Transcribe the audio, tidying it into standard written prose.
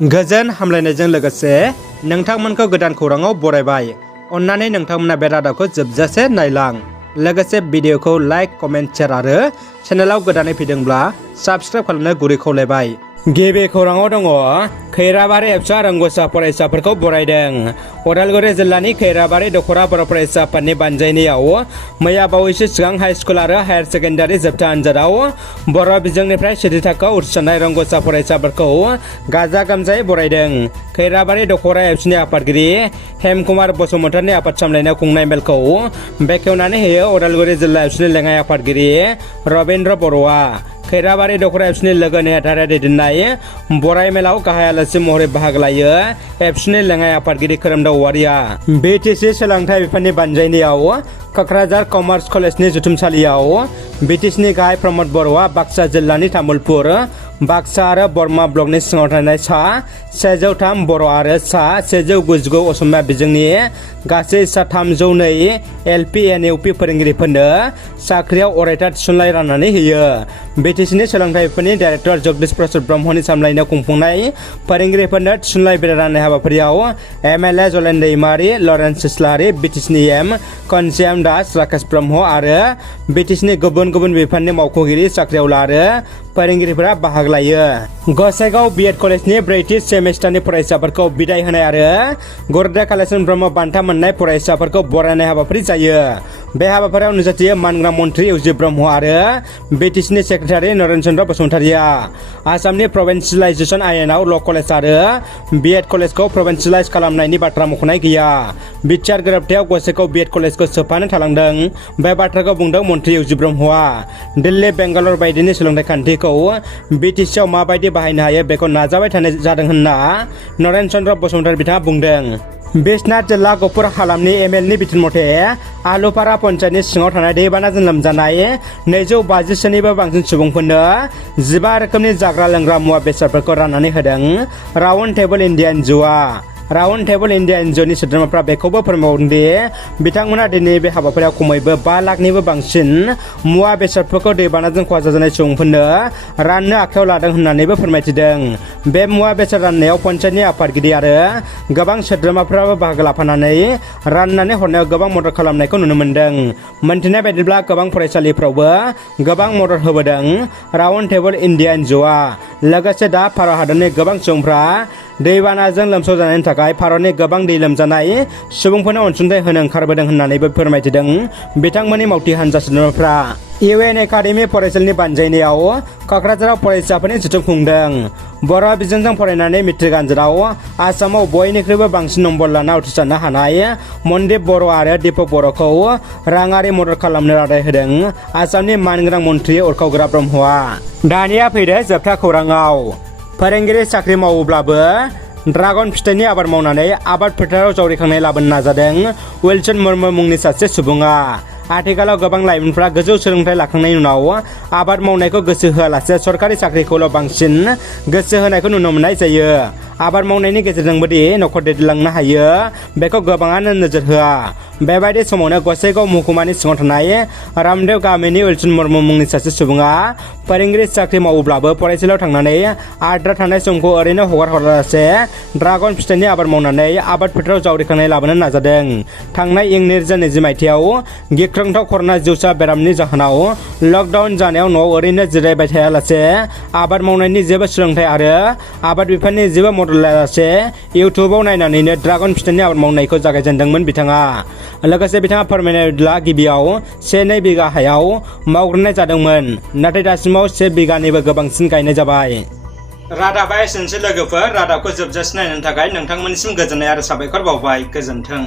गोजोन हामलायनायजों लोगोसे नोंथांमोनखौ गोदान खौराङाव बरायबाय। अन्नानै नोंथांमोना बे रादाबखौ जोबजासे नायलां। लोगोसे भिडिअखौ लाइक, कमेन्ट, शेयार आरो चेनेलाव गोदानै फैदोंब्ला साबस्क्राइब खालामनो गुरै खावलायबाय। गिबि खौराङाव दङ खैराबारि एबसुआ रोंग'सा फरायसाफोरखौ बरायदों। उदालगुरि जिल्लानि खैराबारि दख'रा बर' फरायसा आफादनि बानजायनायाव मैया बावैसो सिगां हाइ स्कुल आरो हायार सेकेन्डारि जोबथा आनजादाव बर' बिजोंनिफ्राय सेथि थाखोआव उथ्रिसारनाय रोंग'सा फरायसाफोरखौ गाजा गोमजायै बरायदों। खैराबारि दख'रा एबसुनि आफादगिरि हेमकुमार बसुमतारिनि आफाद सामलायनायाव खुंनाय मेलखौ बेखेवनानै होयो उदालगुरि जिल्ला एबसुनि लेङाइ आफादगिरि रबिन्द्र बर'आ। खैराबारि दख'रा एबसुनि लोगो नेहाथारिया दैदेननाय बराय मेलाव गाहाय आलासि महरै बाहागो लायो एबसुनि लेङाइ आफादगिरि खोरोमदाव औवारिया। बिटिसि सोलोंथाइ बिफाननि बानजायनायाव क'क्राझार कमार्स कलेजनि जुथुमसालियाव बिटिसिनि गाहाय प्रमद बर'आ बाक्सा जिल्लानि तामुलपुर, बाक्सा आरो बरमा ब्लकनि सिङाव थानाय सा 103 बर' आरो सा 199 असमिया बिजोंनि गासै सा 302 एलपि एन इउपि फोरोंगिरिफोरनो साख्रियाव अरायथा थिसननाय राननानै होयो। बिटिसिनि सोलोंथाइ बिफाननि डाइरेक्टर जगदीश प्रसाद ब्रह्मनि सामलायनायाव खुंफुंनाय फोरोंगिरिफोरनो थिसननाय बिलाइ राननाय हाबाफारियाव एमएलए जलेन दैमारि, लरेन्स इस्लारि, बिटिसिनि एम कनसियाम दास, राकेश ब्रह्म आरो बिटिसिनि गुबुन गुबुन बिफाननि मावख'गिरि, साख्रिआवला आरो फोरोंगिरिफोरा बाहागो लायो। गसाइगाव बिएड कलेजनि ब्रैथि सेमिस्टारनि फरायसाफोरखौ बिदाय होनाय आरो गुरुदेव कालिचरण ब्रह्म बान्था मोननाय फरायसाफोरखौ बरायनाय हाबाफारि जायो। बे हाबाफारियाव नुजाथियो मानग्रा मन्थ्रि इउजित ब्रह्म आरो बिटिसिनि सेक्रेटारि नरेन चन्द्र बसुमतारिया। आसामनि प्रभिन्सियेलाइजेसन आयेनाव ल' कलेज आरो बिएड कलेजखौ प्रभिन्सियेलाइज खालामनायनि बाथ्रा मख'नाय गैया। बिटिआर गोरोबथायाव गसाइगाव बिएड कलेजखौ सोफानो थालांदों। बे बाथ्राखौ बुंदों मन्थ्रि इउजित ब्रह्मआ। दिल्ली, बेंगालर बायदिनि सोलोंथाइ खान्थिखौ बिटिसिआव माबायदि बाहायनो हायो बेखौ नाजाबाय थानाय जादों होनना नरेन चन्द्र बसुमतारि बिथाङा बुंदों। बिश्वनाथ जिल्ला गफुर हालामनि एमएलएनि बिथोन मथे आलुपारा पन्चायतनि सिङाव थानाय दैबानाजों लोमजानाय 250 सोनिबो बांसिन सुबुंफोरनो 15 रोखोमनि जाग्रा लोंग्रा मुवा बेसादफोरखौ राननानै होदों राउन्ड टेबल इन्डिया एनजिअ'आ। राउन्ड टेबल इन्डिया एनजिअ'नि सोद्रोमाफ्रा बेखौबो फोरमायदोंदि बिथांमोना दिनै बे हाबाफारियाव खमैबो 5 लाखनिबो बांसिन मुवा बेसादफोरखौ दैबानाजों खहा जाजानाय सुबुंफोरनो राननो आखायाव लादों होननानैबो फोरमायथिदों। बे मुवा बेसाद राननायाव पन्चायतनि आफादगिरि आरो गोबां सोद्रोमाफ्राबो बाहागो लाफानानै राननानै हरनायाव गोबां मदद खालामनायखौ नुनो मोन्दों। मोनथिनाय बायदिब्ला गोबां फरायसालिफ्रावबो गोबां मदद होबोदों राउन्ड टेबल इन्डिया एनजिअ'आ। लोगोसे दा भारत हादरनि गोबां सुबुंफ्रा दैबानाजों लोमसावजानायनि थाखाय भारतनि गोबां दै लोमजानाय सुबुंफोरनो अनसुंथाइ होनो ओंखारबोदों होननानैबो फोरमायथिदों बिथांमोननि मावथि हान्जा सोद्रोमाफ्रा। इउएन एकाडेमि फरायसालिनि बानजायनायाव क'क्राझाराव फरायसाफोरनि जथुम खुंदों। बर' बिजोंजों फरायनानै मेट्रिक आनजादाव आसामाव बयनिख्रुइबो बांसिन नम्बर लाना उथ्रिसारनो हानाय मनदीप बर' आरो दीपक बर'खौ राङारि मदद खालामनो रादाय होदों आसामनि मानगोनां मन्थ्रि उरखावग्रा ब्रह्मआ। दानिया फैदो जोबथा खौराङाव। फोरोंगिरि साख्रि मावोब्लाबो ड्रागन फिथाइनि आबाद मावनानै आबाद फोथाराव जावरिखांनाय लाबोनो नाजादों विल्सन मुर्मु मुंनि सासे सुबुङा। आथिखालाव गोबां लाइमोनफ्रा गोजौ सोलोंथाइ लाखांनायनि उनाव आबाद मावनायखौ गोसो होआलासे सरकारि साख्रिखौल' बांसिन गोसो होनायखौ नुनो मोननाय जायो। आबाद मावनायनि गेजेरजोंबोदि न'खर दैदेनलांनो हायो बेखौ गोबाङानो नोजोर होआ। बेबायदि समावनो गसाइगाव महकुमानि सिङाव थानाय रामदेव गामिनि विल्सन मुर्मु मुंनि सासे सुबुङा फोरोंगिरि साख्रि मावोब्लाबो फरायसालियाव थांनानै आद्रा थानाय समखौ ओरैनो हगारहरालासे ड्रागन फिथाइनि आबाद मावनानै आबाद फोथाराव जावरिखांनाय लाबोनो नाजादों। थांनाय इं 2020 मायथाइयाव गिख्रंथाव कर'ना जिउसा बेरामनि जाहोनाव लकडाउन जानायाव न'आव ओरैनो जिरायबाय थायालासे आबाद मावनायनि जेबो सोलोंथाइ आरो आबाद बिफाननि जेबो मदद लायालासे इउटुबाव नायनानैनो ड्रागन फिथाइनि आबाद मावनायखौ जागायजेनदोंमोन बिथाङा। लोगोसे बिथाङा फोरमायनाय बायदिब्ला गिबियाव 1-2 बिगा हायाव मावग्रोनाय जादोंमोन, नाथाय दासिमाव 1 बिगानिबो गोबांसिन गायनाय जाबाय। रादाबा एसेनोसै लोगोफोर। रादाबखौ जोबजासिम नायनो थाखाय नोंथांमोननिसिम गोजोननाय आरो साबायखर बावबाय। गोजोन्थों।